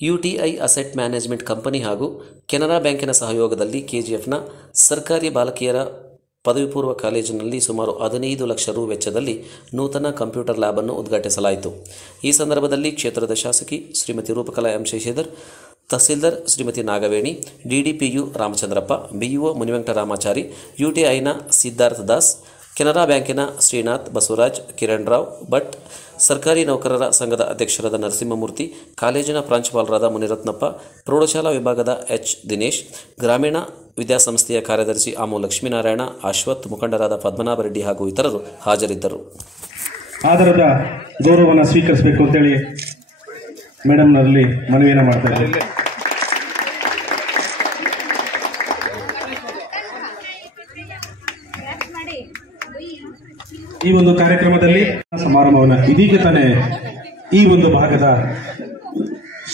UTI asset management company ಹಾಗೂ ಕೆನರಾ ಬ್ಯಾಂಕಿನ ಸಹಯೋಗದಲ್ಲಿ ಕೆಜಿಎಫ್ನ ಸರ್ಕಾರಿ ಬಾಲಕಿಯರ ಪದವಿ ಪೂರ್ವ ಕಾಲೇಜಿನಲ್ಲಿ ಸುಮಾರು 15 ಲಕ್ಷ ರು ವೆಚ್ಚದಲ್ಲಿ ನೂತನ ಕಂಪ್ಯೂಟರ್ ಲ್ಯಾಬ್ ಅನ್ನು ಉದ್ಘಾಟಿಸಲಾಯಿತು. ಈ ಸಂದರ್ಭದಲ್ಲಿ ಕ್ಷೇತ್ರದ ಶಾಸಕಿ Shrimati Roopakala M Shashidhar, tahsildar Shrimati Nagaveni, DDPU Ramachandrappa, BEO Munivenkataramachari, ಯುಟಿಐನ ಸಿದ್ಧಾರ್ಥ ದಾಸ್, ಕೆನರಾ ಬ್ಯಾಂಕಿನ ಶ್ರೀನಾಥ್, ಬಸವರಾಜ್, ಕಿರಣ್ ರಾವ್ ಭಟ್, ಸರ್ಕಾರಿ ನೌಕರರ ಸಂಘದ ಅಧ್ಯಕ್ಷರಾದ ನರಸಿಂಹಮೂರ್ತಿ, ಕಾಲೇಜಿನ ಪ್ರಾಂಶುಪಾಲರಾದ ಮುನಿರತ್ನಪ್ಪ, ಪ್ರೌಢಶಾಲಾ ವಿಭಾಗದ ಎಚ್ ದಿನೇಶ್, ಗ್ರಾಮೀಣ ವಿದ್ಯಾಸಂಸ್ಥೆಯ ಕಾರ್ಯದರ್ಶಿ ಆಮು ಲಕ್ಷ್ಮೀನಾರಾಯಣ, ಅಶ್ವಥ್, ಮುಖಂಡರಾದ ಪದ್ಮನಾಭ ರೆಡ್ಡಿ ಹಾಗೂ ಇತರರು ಹಾಜರಿದ್ದರು. ಆಧಾರದ ಗೌರವವನ್ನು ಸ್ವೀಕರಿಸಬೇಕು ಅಂತೇಳಿ ಮೇಡಮ್ನಲ್ಲಿ ಮನವಿಯನ್ನು ಮಾಡ್ತಾರೆ. ಈ ಒಂದು ಕಾರ್ಯಕ್ರಮದಲ್ಲಿ ಸಮಾರಂಭವನ್ನು ಇದೀಗ ತಾನೇ ಈ ಒಂದು ಭಾಗದ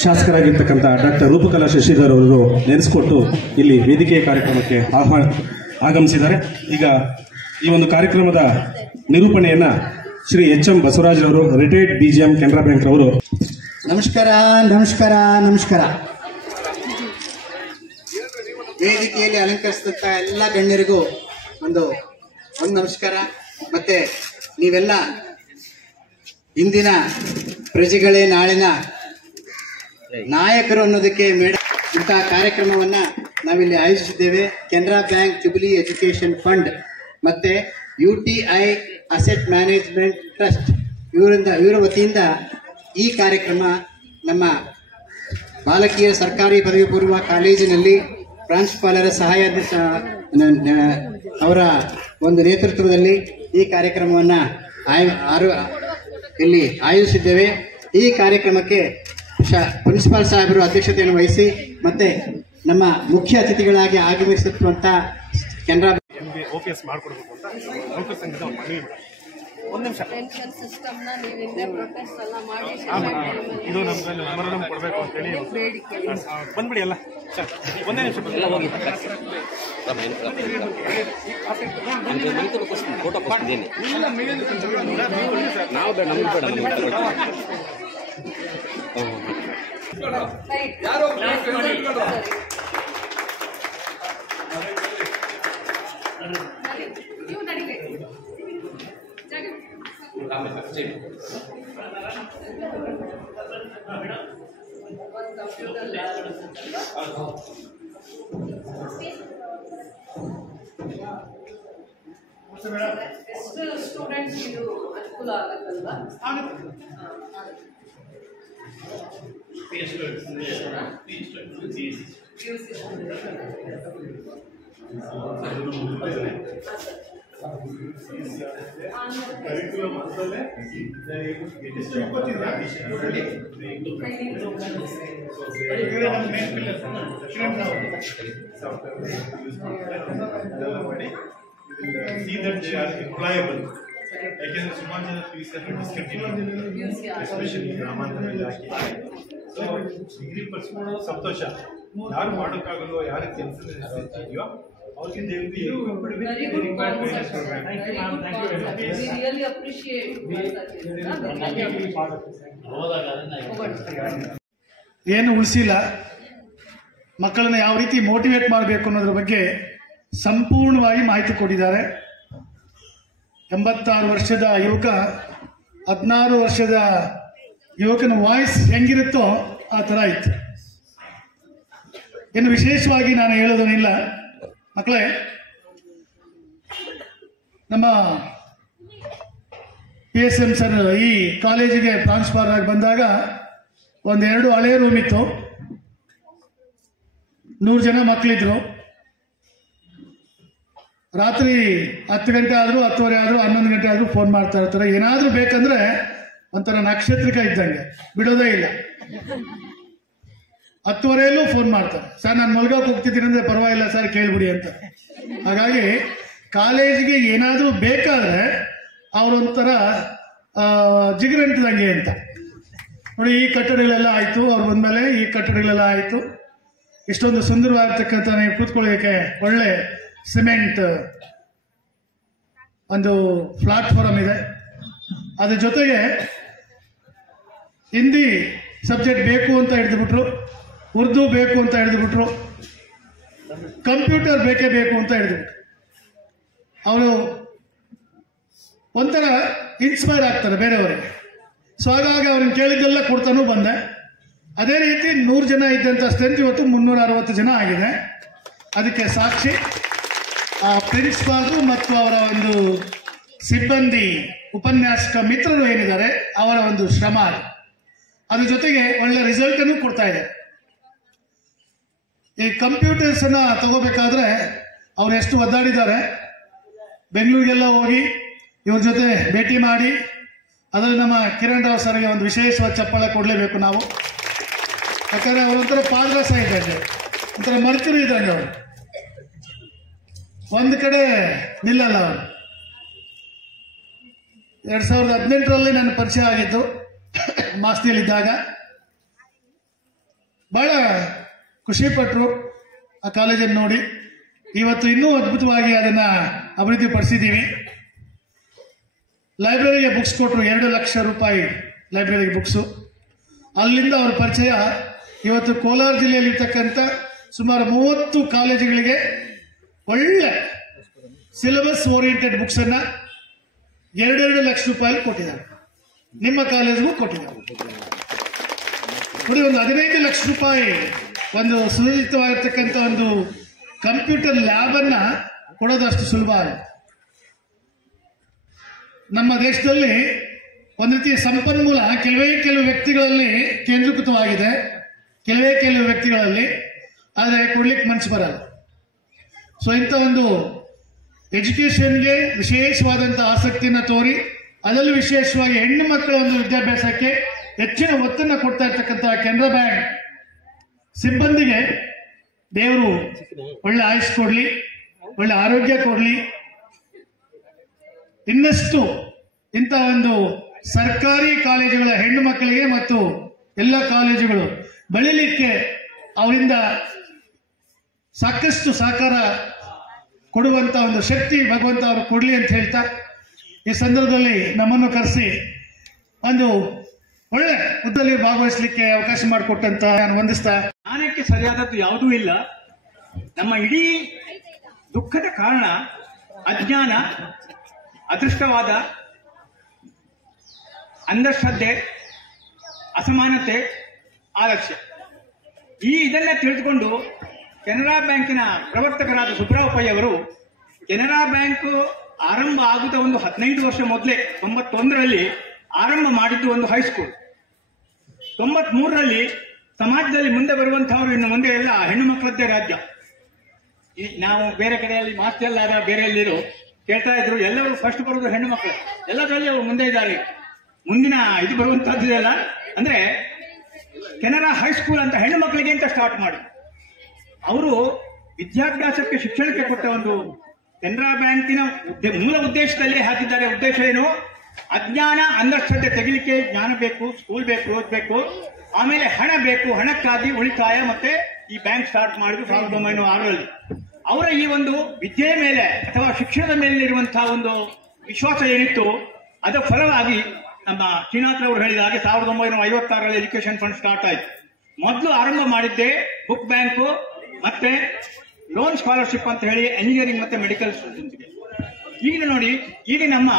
ಶಾಸಕರಾಗಿರ್ತಕ್ಕಂಥ ಡಾಕ್ಟರ್ ರೂಪಕಲಾ ಶಶಿಧರ್ ಅವರು ನೆನೆಸಿಕೊಟ್ಟು ಇಲ್ಲಿ ವೇದಿಕೆಯ ಕಾರ್ಯಕ್ರಮಕ್ಕೆ ಆಗಮಿಸಿದ್ದಾರೆ. ಈಗ ಈ ಒಂದು ಕಾರ್ಯಕ್ರಮದ ನಿರೂಪಣೆಯನ್ನ ಶ್ರೀ ಎಚ್ ಎಂ ಬಸವರಾಜ್ ಅವರು, ರಿಟೈರ್ಡ್ ಬಿಜಿಎಂ ಕೆನರಾ ಬ್ಯಾಂಕ್ ಅವರು. ನಮಸ್ಕಾರ ನಮಸ್ಕಾರ ನಮಸ್ಕಾರ. ವೇದಿಕೆಯಲ್ಲಿ ಅಲಂಕರಿಸಿದಂತ ಎಲ್ಲ ಗಣ್ಯರಿಗೂ ಒಂದು ನಮಸ್ಕಾರ. ಮತ್ತೆ ನೀವೆಲ್ಲ ಇಂದಿನ ಪ್ರಜೆಗಳೇ ನಾಳಿನ ನಾಯಕರು ಅನ್ನೋದಕ್ಕೆ ಇಂತಹ ಕಾರ್ಯಕ್ರಮವನ್ನ ನಾವಿಲ್ಲಿ ಆಯೋಜಿಸಿದ್ದೇವೆ. Canara bank jubilee education fund ಮತ್ತೆ ಯುಟಿಐ ಅಸೆಟ್ ಮ್ಯಾನೇಜ್ಮೆಂಟ್ ಟ್ರಸ್ಟ್ ಇವರ ವತಿಯಿಂದ ಈ ಕಾರ್ಯಕ್ರಮ ನಮ್ಮ ಬಾಲಕಿಯರ ಸರ್ಕಾರಿ ಪದವಿ ಪೂರ್ವ ಕಾಲೇಜಿನಲ್ಲಿ ಪ್ರಾಂಶುಪಾಲರ ಅವರ ಒಂದು ನೇತೃತ್ವದಲ್ಲಿ ಈ ಕಾರ್ಯಕ್ರಮವನ್ನು ಇಲ್ಲಿ ಆಯೋಜಿಸಿದ್ದೇವೆ. ಈ ಕಾರ್ಯಕ್ರಮಕ್ಕೆ ಪ್ರಿನ್ಸಿಪಾಲ್ ಸಾಹೇಬರು ಅಧ್ಯಕ್ಷತೆಯನ್ನು ವಹಿಸಿ ಮತ್ತೆ ನಮ್ಮ ಮುಖ್ಯ ಅತಿಥಿಗಳಾಗಿ ಆಗಮಿಸುತ್ತಿರುವಂತ ಕೆನರಾ ಓಪಿಎಸ್ ಮಾಡಿಕೊಡ್ಬೇಕು ಅಂತ ನೌಕರ ಸಂಘದ ಮನವಿ. ಒಂದು ನಿಮಿಷ, ಪೆನ್ಷನ್ ಸಿಸ್ಟಮ್ನ ನೀವು ಹಿಂದೆ ಪ್ರೊಟೆಸ್ಟ್ ಎಲ್ಲ ಮಾಡಿ ಇದು ನಮ್ಗೆ ಮೆಮೊರಂಡಮ್ ಕೊಡಬೇಕು ಅಂತೇಳಿ ಬಂದ್ಬಿಡಿ ಎಲ್ಲ ಸರ್. ಒಂದೇ ನಿಮಿಷ ಎಷ್ಟು ಸ್ಟೂಡೆಂಟ್ಸ್ ಇದು ಅನುಕೂಲ ಆಗುತ್ತಲ್ವಾ? see that they are employable. ಯಾಕೆಂದ್ರೆ ಸುಮಾರು ಜನ ಫೀಸ್ ಡಿಸ್ಕಂಟಿನ್ಯೂ, ಎಸ್ಪೆಷಲಿ ಗ್ರಾಮಾಂತರ ಇಲಾಖೆ. ಸೊ ಡಿಗ್ರಿ ಪಡಿಸ್ಕೊಳ್ಳೋದು ಸಂತೋಷ. ಯಾರು ಮಾಡೋಕ್ಕಾಗಲ್ವೋ, ಯಾರಿಗೆ ಕೆಲಸದ ಇದೆಯೋ ಅವ್ರಿಗೆ ಏನು ಉಳಿಸಿಲ್ಲ. ಮಕ್ಕಳನ್ನ ಯಾವ ರೀತಿ ಮೋಟಿವೇಟ್ ಮಾಡಬೇಕು ಅನ್ನೋದ್ರ ಬಗ್ಗೆ ಸಂಪೂರ್ಣವಾಗಿ ಮಾಹಿತಿ ಕೊಟ್ಟಿದ್ದಾರೆ. 86 ವರ್ಷದ ಯುವಕ 16 ವರ್ಷದ ಯುವಕನ ವಾಯ್ಸ್ ಹೆಂಗಿರುತ್ತೋ ಆ ಥರ ಇತ್ತು. ಇನ್ನು ವಿಶೇಷವಾಗಿ ನಾನು ಹೇಳೋದನ್ನಿಲ್ಲ. ಮಕ್ಕಳೇ, ನಮ್ಮ PSM ಸರ್ ಈ ಕಾಲೇಜಿಗೆ ಪ್ರಾಂಶುಪಾಲರಾಗಿ ಬಂದಾಗ ಒಂದೆರಡು ಹಳೆಯ ರೂಮ್ ಇತ್ತು. 100 ಜನ ಮಕ್ಕಳಿದ್ರು. ರಾತ್ರಿ 10 ಗಂಟೆ ಆದರೂ, 10:30 ಆದರೂ, 11 ಗಂಟೆ ಆದರೂ ಫೋನ್ ಮಾಡ್ತಾ ಇರ್ತಾರೆ. ಏನಾದರೂ ಬೇಕಂದ್ರೆ ಒಂಥರ ನಕ್ಷತ್ರಿಕ ಇದ್ದಂಗೆ, ಬಿಡೋದೇ ಇಲ್ಲ. 10:30 ಫೋನ್ ಮಾಡ್ತಾರೆ. ಸರ್, ನಾನು ಮಲ್ಗೋಕೆ ಹೋಗ್ತಿದ್ದೀನಿ ಅಂದರೆ ಪರವಾಗಿಲ್ಲ ಸರ್, ಕೇಳ್ಬಿಡಿ ಅಂತ. ಹಾಗಾಗಿ ಕಾಲೇಜಿಗೆ ಏನಾದರೂ ಬೇಕಾದರೆ ಅವರೊಂಥರ ಜಿಗರಂಟಿದಂಗೆ ಅಂತ ನೋಡಿ. ಈ ಕಟ್ಟಡಗಳೆಲ್ಲ ಆಯಿತು, ಅವ್ರು ಬಂದಮೇಲೆ ಈ ಕಟ್ಟಡಗಳೆಲ್ಲ ಆಯಿತು. ಇಷ್ಟೊಂದು ಸುಂದರವಾಗಿರ್ತಕ್ಕಂಥ ನೀವು ಕೂತ್ಕೊಳ್ಳೋಕ್ಕೆ ಒಳ್ಳೆ ಸಿಮೆಂಟ್ ಒಂದು ಪ್ಲಾಟ್ಫಾರಮ್ ಇದೆ. ಅದ್ರ ಜೊತೆಗೆ ಹಿಂದಿ ಸಬ್ಜೆಕ್ಟ್ ಬೇಕು ಅಂತ ಹಿಡಿದುಬಿಟ್ರು, ಉರ್ದು ಬೇಕು ಅಂತ ಹಿಡಿದುಬಿಟ್ರು, ಕಂಪ್ಯೂಟರ್ ಬೇಕೇ ಬೇಕು ಅಂತ ಹಿಡಿದುಬಿಟ್ರು. ಅವರು ಒಂಥರ ಇನ್ಸ್ಪೈರ್ ಆಗ್ತಾರೆ ಬೇರೆಯವರಿಗೆ. ಸೊ ಹಾಗಾಗಿ ಅವ್ರನ್ನ ಕೇಳಿದ್ದೆಲ್ಲ ಕೊಡ್ತಾನೂ ಬಂದೆ. ಅದೇ ರೀತಿ 100 ಜನ ಇದ್ದಂಥ ಸ್ಟ್ರೆಂತ್ ಇವತ್ತು 360 ಜನ ಆಗಿದೆ. ಅದಕ್ಕೆ ಸಾಕ್ಷಿ ಆ ಪ್ರಿನ್ಸಿಪಾಲ್ರು ಮತ್ತು ಅವರ ಒಂದು ಸಿಬ್ಬಂದಿ, ಉಪನ್ಯಾಸಕ ಮಿತ್ರರು ಏನಿದ್ದಾರೆ ಅವರ ಒಂದು ಶ್ರಮ. ಅದ್ರ ಜೊತೆಗೆ ಒಳ್ಳೆ ರಿಸಲ್ಟ್ ಅನ್ನು ಕೊಡ್ತಾ ಇದೆ. ಈ ಕಂಪ್ಯೂಟರ್ಸ್ ಅನ್ನ ತಗೋಬೇಕಾದ್ರೆ ಅವ್ರು ಎಷ್ಟು ಒದ್ದಾಡಿದ್ದಾರೆ. ಬೆಂಗಳೂರಿಗೆಲ್ಲ ಹೋಗಿ ಇವ್ರ ಜೊತೆ ಭೇಟಿ ಮಾಡಿ, ಅದರಲ್ಲಿ ನಮ್ಮ ಕಿರಣ್ ರಾವ್ ಸರ್ಗೆ ಒಂದು ವಿಶೇಷವಾದ ಚಪ್ಪಾಳೆ ಕೊಡಲೇಬೇಕು ನಾವು. ಯಾಕಂದ್ರೆ ಅವರೊಂಥರ ಪಾದರಸ ಇದ್ದಂಗೆ, ಒಂಥರ ಮರ್ಕ್ಯುರಿ ಇದ್ದಂಗೆ. ಅವರು ಒಂದು ಕಡೆ ನಿಲ್ಲಲ್ಲ. ಅವರು 2018ರಲ್ಲಿ ನನ್ನ ಪರಿಚಯ ಆಗಿದ್ದು ಮಾಸ್ತಿಯಲ್ಲಿದ್ದಾಗ. ಬಹಳ ಖುಷಿಪಟ್ಟರು ಆ ಕಾಲೇಜನ್ನು ನೋಡಿ. ಇವತ್ತು ಇನ್ನೂ ಅದ್ಭುತವಾಗಿ ಅದನ್ನು ಅಭಿವೃದ್ಧಿಪಡಿಸಿದ್ದೀವಿ. ಲೈಬ್ರರಿಗೆ ಬುಕ್ಸ್ ಕೊಟ್ಟರು, 2 ಲಕ್ಷ ರೂಪಾಯಿ ಲೈಬ್ರರಿಗೆ ಬುಕ್ಸು. ಅಲ್ಲಿಂದ ಅವ್ರ ಪರಿಚಯ ಇವತ್ತು ಕೋಲಾರ ಜಿಲ್ಲೆಯಲ್ಲಿರ್ತಕ್ಕಂಥ ಸುಮಾರು 30 ಕಾಲೇಜುಗಳಿಗೆ ಒಳ್ಳೆ ಸಿಲೆಬಸ್ ಓರಿಯೆಂಟೆಡ್ ಬುಕ್ಸನ್ನು 2 ಲಕ್ಷ ರೂಪಾಯಿ ಕೊಟ್ಟಿದ್ದಾರೆ. ನಿಮ್ಮ ಕಾಲೇಜ್ಗೂ ಕೊಟ್ಟಿದ್ದಾರೆ ನೋಡಿ. ಒಂದು 15 ಲಕ್ಷ ರೂಪಾಯಿ ಒಂದು ಸುಸಜ್ಜಿತವಾಗಿರ್ತಕ್ಕಂಥ ಒಂದು ಕಂಪ್ಯೂಟರ್ ಲ್ಯಾಬನ್ನು ಕೊಡೋದಷ್ಟು ಸುಲಭ ಅಲ್ಲ. ನಮ್ಮ ದೇಶದಲ್ಲಿ ಒಂದು ರೀತಿಯ ಸಂಪನ್ಮೂಲ ಕೆಲವು ವ್ಯಕ್ತಿಗಳಲ್ಲಿ ಕೇಂದ್ರೀಕೃತವಾಗಿದೆ, ಕೆಲವು ವ್ಯಕ್ತಿಗಳಲ್ಲಿ, ಆದರೆ ಕೊಡ್ಲಿಕ್ಕೆ ಮನಸ್ಸು ಬರಲ್ಲ. ಸೊ ಇಂಥ ಒಂದು ಎಜುಕೇಷನ್ಗೆ ವಿಶೇಷವಾದಂಥ ಆಸಕ್ತಿಯನ್ನು ತೋರಿ, ಅದರಲ್ಲೂ ವಿಶೇಷವಾಗಿ ಹೆಣ್ಣು ಮಕ್ಕಳ ಒಂದು ವಿದ್ಯಾಭ್ಯಾಸಕ್ಕೆ ಹೆಚ್ಚಿನ ಒತ್ತನ್ನು ಕೊಡ್ತಾ ಇರ್ತಕ್ಕಂಥ ಕೆನರಾ ಬ್ಯಾಂಕ್ ಸಿಬ್ಬಂದಿಗೆ ದೇವರು ಒಳ್ಳೆ ಆಯುಷ್ ಕೊಡಲಿ, ಒಳ್ಳೆ ಆರೋಗ್ಯ ಕೊಡಲಿ. ಇನ್ನಷ್ಟು ಇಂಥ ಒಂದು ಸರ್ಕಾರಿ ಕಾಲೇಜುಗಳ ಹೆಣ್ಣು ಮಕ್ಕಳಿಗೆ ಮತ್ತು ಎಲ್ಲ ಕಾಲೇಜುಗಳು ಬೆಳೀಲಿಕ್ಕೆ ಅವರಿಂದ ಸಾಕಷ್ಟು ಸಹಕಾರ ಕೊಡುವಂತ ಒಂದು ಶಕ್ತಿ ಭಗವಂತ ಅವರು ಕೊಡಲಿ ಅಂತ ಹೇಳ್ತಾ, ಈ ಸಂದರ್ಭದಲ್ಲಿ ನಮ್ಮನ್ನು ಕರೆಸಿ ಒಂದು ಒಳ್ಳೆ ಹುದ್ದೆಯಲ್ಲಿ ಭಾಗವಹಿಸಲಿಕ್ಕೆ ಅವಕಾಶ ಮಾಡಿಕೊಟ್ಟಂತ ನಾನು ವಂದಿಸ್ತಾ, ಜ್ಞಾನಕ್ಕೆ ಸರಿಯಾದದ್ದು ಯಾವುದೂ ಇಲ್ಲ. ನಮ್ಮ ಇಡೀ ದುಃಖದ ಕಾರಣ ಅಜ್ಞಾನ, ಅದೃಷ್ಟವಾದ, ಅಂಧಶ್ರದ್ಧೆ, ಅಸಮಾನತೆ, ಆಲಕ್ಷ್ಯ. ಇದನ್ನೇ ತಿಳಿದುಕೊಂಡು ಕೆನರಾ ಬ್ಯಾಂಕಿನ ಪ್ರವರ್ತಕರಾದ ಸುಬ್ರಾವ್ ಪೈ ಅವರು ಕೆನರಾ ಬ್ಯಾಂಕ್ ಆರಂಭ ಆಗುತ್ತ ಒಂದು 15 ವರ್ಷ ಮೊದಲೇ 91ರಲ್ಲಿ ಆರಂಭ ಮಾಡಿದ್ದು ಒಂದು ಹೈಸ್ಕೂಲ್. 93ರಲ್ಲಿ ಸಮಾಜದಲ್ಲಿ ಮುಂದೆ ಬರುವಂತಹವರು ಇನ್ನು ಮುಂದೆ ಎಲ್ಲ ಹೆಣ್ಣು ಮಕ್ಕಳದ್ದೇ ರಾಜ್ಯ. ನಾವು ಬೇರೆ ಕಡೆಯಲ್ಲಿ ಮಾಸ್ಟೆಲ್ಲಾದ ಬೇರೆ ಎಲ್ಲಿರೋ ಕೇಳ್ತಾ ಇದ್ರು, ಎಲ್ಲರೂ ಫಸ್ಟ್ ಬರೋದು ಹೆಣ್ಣು ಮಕ್ಕಳು, ಎಲ್ಲದರಲ್ಲಿ ಅವರು ಮುಂದೆ ಇದ್ದಾರೆ. ಮುಂದಿನ ಇದು ಬರುವಂತಹದ್ದಿದೆಲ್ಲ ಅಂದ್ರೆ ಕೆನರಾ ಹೈಸ್ಕೂಲ್ ಅಂತ ಹೆಣ್ಣು ಮಕ್ಕಳಿಗೆ ಅಂತ ಸ್ಟಾರ್ಟ್ ಮಾಡಿ ಅವರು ವಿದ್ಯಾಭ್ಯಾಸಕ್ಕೆ ಶಿಕ್ಷಣಕ್ಕೆ ಕೊಟ್ಟ ಒಂದು ಕೆನರಾ ಬ್ಯಾಂಕಿನ ಮೂಲ ಉದ್ದೇಶದಲ್ಲಿ ಹಾಕಿದ್ದಾರೆ. ಉದ್ದೇಶ ಏನು? ಅಜ್ಞಾನ, ಅಂಧಶ್ರದ್ಧೆ ತೆಗಿಲಿಕ್ಕೆ ಜ್ಞಾನ ಬೇಕು, ಸ್ಕೂಲ್ ಬೇಕು, ಓದ್ಬೇಕು, ಆಮೇಲೆ ಹಣ ಬೇಕು, ಹಣಕ್ಕಾಗಿ ಉಳಿತಾಯ ಮತ್ತೆ ಈ ಬ್ಯಾಂಕ್ ಸ್ಟಾರ್ಟ್ ಮಾಡಿದ್ರು 1906ರಲ್ಲಿ. ಅವರ ಈ ಒಂದು ವಿದ್ಯೆಯ ಮೇಲೆ ಅಥವಾ ಶಿಕ್ಷಣದ ಮೇಲೆ ಇರುವಂತಹ ಒಂದು ವಿಶ್ವಾಸ ಏನಿತ್ತು, ಅದರ ಫಲವಾಗಿ ನಮ್ಮ ಶ್ರೀನಾಥ್ ಅವರು ಹೇಳಿದ ಹಾಗೆ 1956ರಲ್ಲಿ ಎಜುಕೇಶನ್ ಫಂಡ್ ಸ್ಟಾರ್ಟ್ ಆಯಿತು. ಮೊದಲು ಆರಂಭ ಮಾಡಿದ್ದೆ ಬುಕ್ ಬ್ಯಾಂಕು ಮತ್ತೆ ಲೋನ್ ಸ್ಕಾಲರ್ಶಿಪ್ ಅಂತ ಹೇಳಿ ಎಂಜಿನಿಯರಿಂಗ್ ಮತ್ತೆ ಮೆಡಿಕಲ್ ಸ್ಟೂಡೆಂಟ್ಸ್ಗೆ. ಈಗ ನೋಡಿ, ಈಗ ನಮ್ಮ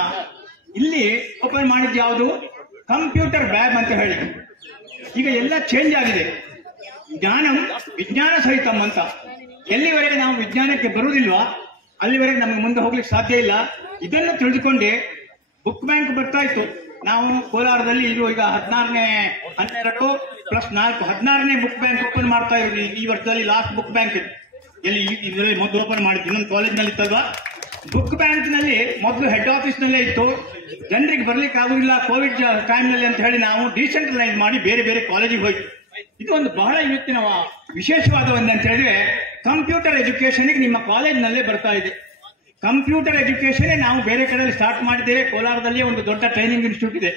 ಇಲ್ಲಿ ಓಪನ್ ಮಾಡಿದ್ದು ಯಾವುದು? ಕಂಪ್ಯೂಟರ್ ಲ್ಯಾಬ್ ಅಂತ ಹೇಳಿ. ಈಗ ಎಲ್ಲ ಚೇಂಜ್ ಆಗಿದೆ. ವಿಜ್ಞಾನ ಸಹಿತಂ ಅಂತ. ಎಲ್ಲಿವರೆಗೆ ನಾವು ವಿಜ್ಞಾನಕ್ಕೆ ಬರುವುದಿಲ್ವಾ ಅಲ್ಲಿವರೆಗೆ ನಮಗೆ ಮುಂದೆ ಹೋಗ್ಲಿಕ್ಕೆ ಸಾಧ್ಯ ಇಲ್ಲ. ಇದನ್ನು ತಿಳಿದುಕೊಂಡೆ ಬುಕ್ ಬ್ಯಾಂಕ್ ಬರ್ತಾ ಇತ್ತು. ನಾವು ಕೋಲಾರದಲ್ಲಿ ಇದು ಈಗ 16ನೇ 12 + 4 16ನೇ ಬುಕ್ ಬ್ಯಾಂಕ್ ಓಪನ್ ಮಾಡ್ತಾ ಇದ್ದೀವಿ ಈ ವರ್ಷದಲ್ಲಿ. ಲಾಸ್ಟ್ ಬುಕ್ ಬ್ಯಾಂಕ್ ಎಲ್ಲಿ ಇದರಲ್ಲಿ ಮೊದಲು ಓಪನ್ ಮಾಡಿದ್ದು ಇನ್ನೊಂದು ಕಾಲೇಜ್ನಲ್ಲಿ ಇತ್ತಲ್ವಾ. ಬುಕ್ ಬ್ಯಾಂಕ್ ನಲ್ಲಿ ಮೊದಲು ಹೆಡ್ ಆಫೀಸ್ ನಲ್ಲೇ ಇತ್ತು. ಜನರಿಗೆ ಬರ್ಲಿಕ್ಕೆ ಆಗುದಿಲ್ಲ ಕೋವಿಡ್ ಟೈಮ್ನಲ್ಲಿ ಅಂತ ಹೇಳಿ ನಾವು ಡಿಸೆಂಟ್ರಲೈಸ್ ಮಾಡಿ ಬೇರೆ ಬೇರೆ ಕಾಲೇಜಿಗೆ ಹೋಯ್ತು. ಇದು ಒಂದು ಬಹಳ ಇವತ್ತಿನ ವಿಶೇಷವಾದ ಒಂದು ಅಂತ ಹೇಳಿದ್ರೆ ಕಂಪ್ಯೂಟರ್ ಎಜುಕೇಶನ್ಗೆ ನಿಮ್ಮ ಕಾಲೇಜ್ನಲ್ಲೇ ಬರ್ತಾ ಇದೆ. ಕಂಪ್ಯೂಟರ್ ಎಜುಕೇಶನ್ ನಾವು ಬೇರೆ ಕಡೆಯಲ್ಲಿ ಸ್ಟಾರ್ಟ್ ಮಾಡಿದ್ದೇವೆ. ಕೋಲಾರದಲ್ಲಿ ಒಂದು ದೊಡ್ಡ ಟ್ರೈನಿಂಗ್ ಇನ್ಸ್ಟಿಟ್ಯೂಟ್ ಇದೆ.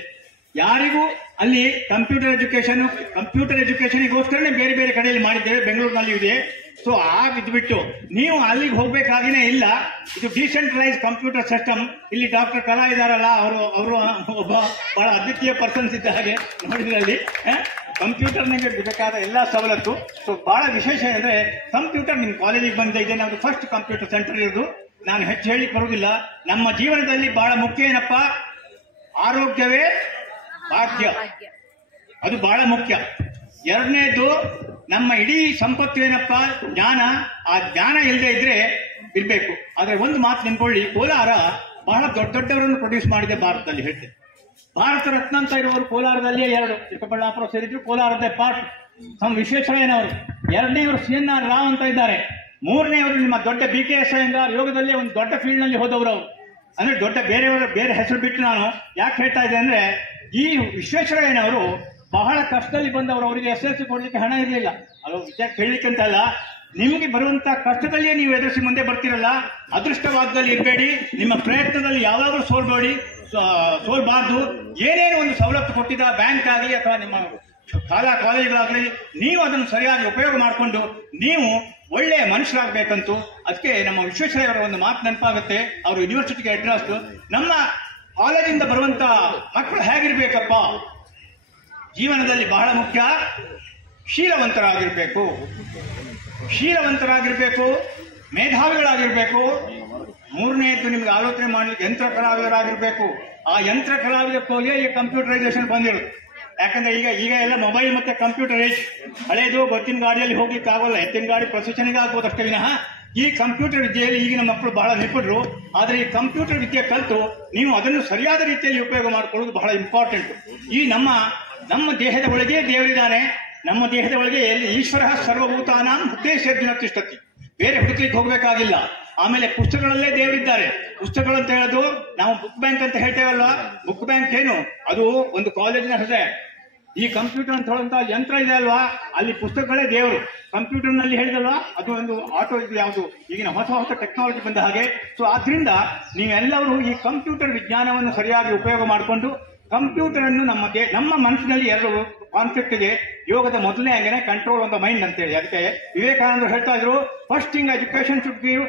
ಯಾರಿಗೂ ಅಲ್ಲಿ ಕಂಪ್ಯೂಟರ್ ಎಜುಕೇಶನ್ಗೋಸ್ಕರನೇ ಬೇರೆ ಬೇರೆ ಕಡೆಯಲ್ಲಿ ಮಾಡಿದ್ದೇವೆ. ಬೆಂಗಳೂರಿನಲ್ಲಿ ಇದೆ. ಸೊ ಬಿಟ್ಟು ನೀವು ಅಲ್ಲಿಗೆ ಹೋಗ್ಬೇಕಾಗಿನೇ ಇಲ್ಲ. ಇದು ಡಿಸೆಂಟ್ರಲೈಸ್ ಕಂಪ್ಯೂಟರ್ ಸಿಸ್ಟಮ್. ಇಲ್ಲಿ ಡಾಕ್ಟರ್ ಕಲಾ ಇದಾರಲ್ಲ, ಅವರು ಒಬ್ಬ ಬಹಳ ಅದ್ವಿತೀಯ ಪರ್ಸನ್ಸ್ ಇದ್ದ ಹಾಗೆ ನೋಡಿದ್ರಲ್ಲಿ ಕಂಪ್ಯೂಟರ್ನಿಗೆ ಬೇಕಾದ ಎಲ್ಲ ಸವಲತ್ತು. ಸೊ ಬಹಳ ವಿಶೇಷ ಏನಂದ್ರೆ ಕಂಪ್ಯೂಟರ್ ನಿಮ್ಮ ಕಾಲೇಜಿಗೆ ಬಂದಿದೆ. ನಮ್ದು ಫಸ್ಟ್ ಕಂಪ್ಯೂಟರ್ ಸೆಂಟರ್ ಇರೋದು. ನಾನು ಹೆಚ್ಚು ಹೇಳಿ ಬರುವುದಿಲ್ಲ. ನಮ್ಮ ಜೀವನದಲ್ಲಿ ಬಹಳ ಮುಖ್ಯ ಏನಪ್ಪ, ಆರೋಗ್ಯವೇ ಭಾಗ್ಯ, ಅದು ಬಹಳ ಮುಖ್ಯ. ಎರಡನೇದು ನಮ್ಮ ಇಡೀ ಸಂಪತ್ತು ಏನಪ್ಪ, ಜ್ಞಾನ. ಆ ಜ್ಞಾನ ಇಲ್ಲದೆ ಇದ್ರೆ ಇರಬೇಕು. ಆದ್ರೆ ಒಂದು ಮಾತು ನೆನ್ಕೊಳ್ಳಿ, ಕೋಲಾರ ಬಹಳ ದೊಡ್ಡ ದೊಡ್ಡವರನ್ನು ಪ್ರೊಡ್ಯೂಸ್ ಮಾಡಿದೆ ಭಾರತದಲ್ಲಿ. ಹೇಳ್ತೇನೆ, ಭಾರತ ರತ್ನ ಅಂತ ಇರುವವರು ಕೋಲಾರದಲ್ಲಿಯೇ 2, ಚಿಕ್ಕಬಳ್ಳಾಪುರ ಸೇರಿದ್ರು, ಕೋಲಾರದೇ ಪಾರ್ಟ್. ವಿಶ್ವೇಶ್ವರಯ್ಯನವರು, ಎರಡನೇವರು CNR ರಾವ್ ಅಂತ ಇದ್ದಾರೆ, ಮೂರನೇವರು ನಿಮ್ಮ ದೊಡ್ಡ BKS ಅಯ್ಯಂಗಾರ್, ಯೋಗದಲ್ಲಿ ಒಂದು ದೊಡ್ಡ ಫೀಲ್ಡ್ ನಲ್ಲಿ ಹೋದವರು ಅವರು. ಅಂದ್ರೆ ದೊಡ್ಡ ಬೇರೆ ಹೆಸರು ಬಿಟ್ಟು ನಾನು ಯಾಕೆ ಹೇಳ್ತಾ ಇದ್ದೆ ಅಂದ್ರೆ, ಈ ವಿಶ್ವೇಶ್ವರಯ್ಯನವರು ಬಹಳ ಕಷ್ಟದಲ್ಲಿ ಬಂದವರು. ಅವರಿಗೆ SSLC ಕೊಡ್ಲಿಕ್ಕೆ ಹಣ ಇರಲಿಲ್ಲ. ಅದು ವಿಚಾರ ಕೇಳಲಿಕ್ಕಂತಲ್ಲ, ನಿಮಗೆ ಬರುವಂತ ಕಷ್ಟದಲ್ಲಿಯೇ ನೀವು ಎದುರಿಸಿ ಮುಂದೆ ಬರ್ತಿರಲ್ಲ. ಅದೃಷ್ಟವಾದದಲ್ಲಿ ಇರಬೇಡಿ, ನಿಮ್ಮ ಪ್ರಯತ್ನದಲ್ಲಿ ಯಾವಾಗಲೂ ಸೋಲ್ಬಾರ್ದು. ಏನೇನು ಒಂದು ಸವಲತ್ತು ಕೊಟ್ಟಿದ್ದ ಬ್ಯಾಂಕ್ ಆಗಲಿ ಅಥವಾ ನಿಮ್ಮ ಕಾಲೇಜುಗಳಾಗಲಿ, ನೀವು ಅದನ್ನು ಸರಿಯಾಗಿ ಉಪಯೋಗ ಮಾಡಿಕೊಂಡು ನೀವು ಒಳ್ಳೆಯ ಮನುಷ್ಯರಾಗಬೇಕಂತೂ. ಅದಕ್ಕೆ ನಮ್ಮ ವಿಶ್ವೇಶ್ವರಯ್ಯವರ ಒಂದು ಮಾತು ನೆನಪಾಗುತ್ತೆ. ಅವರು ಯೂನಿವರ್ಸಿಟಿಗೆ ಅಡ್ರೆಸ್, ನಮ್ಮ ಕಾಲೇಜಿಂದ ಬರುವಂತ ಮಕ್ಕಳು ಹೇಗಿರ್ಬೇಕಪ್ಪ, ಜೀವನದಲ್ಲಿ ಬಹಳ ಮುಖ್ಯ, ಶೀಲವಂತರಾಗಿರ್ಬೇಕು, ಮೇಧಾವಿಗಳಾಗಿರ್ಬೇಕು. ಮೂರನೇದು ನಿಮ್ಗೆ ಆಲೋಚನೆ ಮಾಡಲಿಕ್ಕೆ ಯಂತ್ರ ಕಲಾವಿದರಾಗಿರ್ಬೇಕು. ಆ ಯಂತ್ರ ಕಲಾವಿದಕ್ಕೋಗಿ ಈ ಕಂಪ್ಯೂಟರೈಸೇಷನ್ ಬಂದಿರೋದು. ಯಾಕಂದ್ರೆ ಈಗ ಎಲ್ಲ ಮೊಬೈಲ್ ಮತ್ತೆ ಕಂಪ್ಯೂಟರ್ ಏಜ್. ಹಳೇದು ಗೊತ್ತಿನ ಗಾಡಿಯಲ್ಲಿ ಹೋಗ್ಲಿಕ್ಕೆ ಆಗೋಲ್ಲ, ಎತ್ತಿನ ಗಾಡಿ ಪ್ರೊಸೆಷನ್ಗೆ ಆಗ್ಬೋದು ಅಷ್ಟೇ ವಿನಃ ಈ ಕಂಪ್ಯೂಟರ್ ವಿದ್ಯೆಯಲ್ಲಿ ಈಗಿನ ಮಕ್ಕಳು ಬಹಳ ನಿಪುಣರು. ಆದರೆ ಈ ಕಂಪ್ಯೂಟರ್ ವಿದ್ಯೆ ಕಲಿತು ನೀವು ಅದನ್ನು ಸರಿಯಾದ ರೀತಿಯಲ್ಲಿ ಉಪಯೋಗ ಮಾಡಿಕೊಳ್ಳೋದು ಬಹಳ ಇಂಪಾರ್ಟೆಂಟ್. ಈ ನಮ್ಮ ದೇಹದ ಒಳಗೆ ದೇವರಿದ್ದಾನೆ. ನಮ್ಮ ದೇಹದ ಒಳಗೆ ಈಶ್ವರ ಸರ್ವಭೂತಾನಾಂ ಉದ್ದೇಶರ್ಜುನ ತಿಷ್ಠತಿ. ಬೇರೆ ಹುಡುಕ್ಲಿಕ್ಕೆ ಹೋಗ್ಬೇಕಾಗಿಲ್ಲ. ಆಮೇಲೆ ಪುಸ್ತಕಗಳಲ್ಲೇ ದೇವರಿದ್ದಾರೆ. ಪುಸ್ತಕಗಳು ಅಂತ ಹೇಳೋದು ನಾವು ಬುಕ್ ಬ್ಯಾಂಕ್ ಅಂತ ಹೇಳ್ತೇವಲ್ಲ, ಬುಕ್ ಬ್ಯಾಂಕ್ ಏನು, ಅದು ಒಂದು ಕಾಲೇಜಿನ ಹೃದಯ. ಈ ಕಂಪ್ಯೂಟರ್ ಅಂತ ಹೇಳುವಂತಹ ಯಂತ್ರ ಇದೆ ಅಲ್ವಾ, ಅಲ್ಲಿ ಪುಸ್ತಕಗಳೇ ದೇವರು. ಕಂಪ್ಯೂಟರ್ ನಲ್ಲಿ ಹೇಳಿದಲ್ವಾ, ಅದು ಒಂದು ಆಟೋ ಇದು ಯಾವುದು ಈಗಿನ ಹೊಸ ಟೆಕ್ನಾಲಜಿ ಬಂದ ಹಾಗೆ. ಸೊ ಆದ್ರಿಂದ ನೀವೆಲ್ಲರೂ ಈ ಕಂಪ್ಯೂಟರ್ ವಿಜ್ಞಾನವನ್ನು ಸರಿಯಾಗಿ ಉಪಯೋಗ ಮಾಡಿಕೊಂಡು ಕಂಪ್ಯೂಟರ್ ಅನ್ನು ನಮ್ಮ ಮನಸ್ಸಿನಲ್ಲಿ 2 ಕಾನ್ಸೆಪ್ಟ್ ಇದೆ. ಯೋಗದ ಮೊದಲನೇ ಅಂಗನೆ ಕಂಟ್ರೋಲ್ ಆನ್ ದ ಮೈಂಡ್ ಅಂತೇಳಿ. ಅದಕ್ಕೆ ವಿವೇಕಾನಂದರು ಹೇಳ್ತಾ ಇದ್ರು, first thing education should give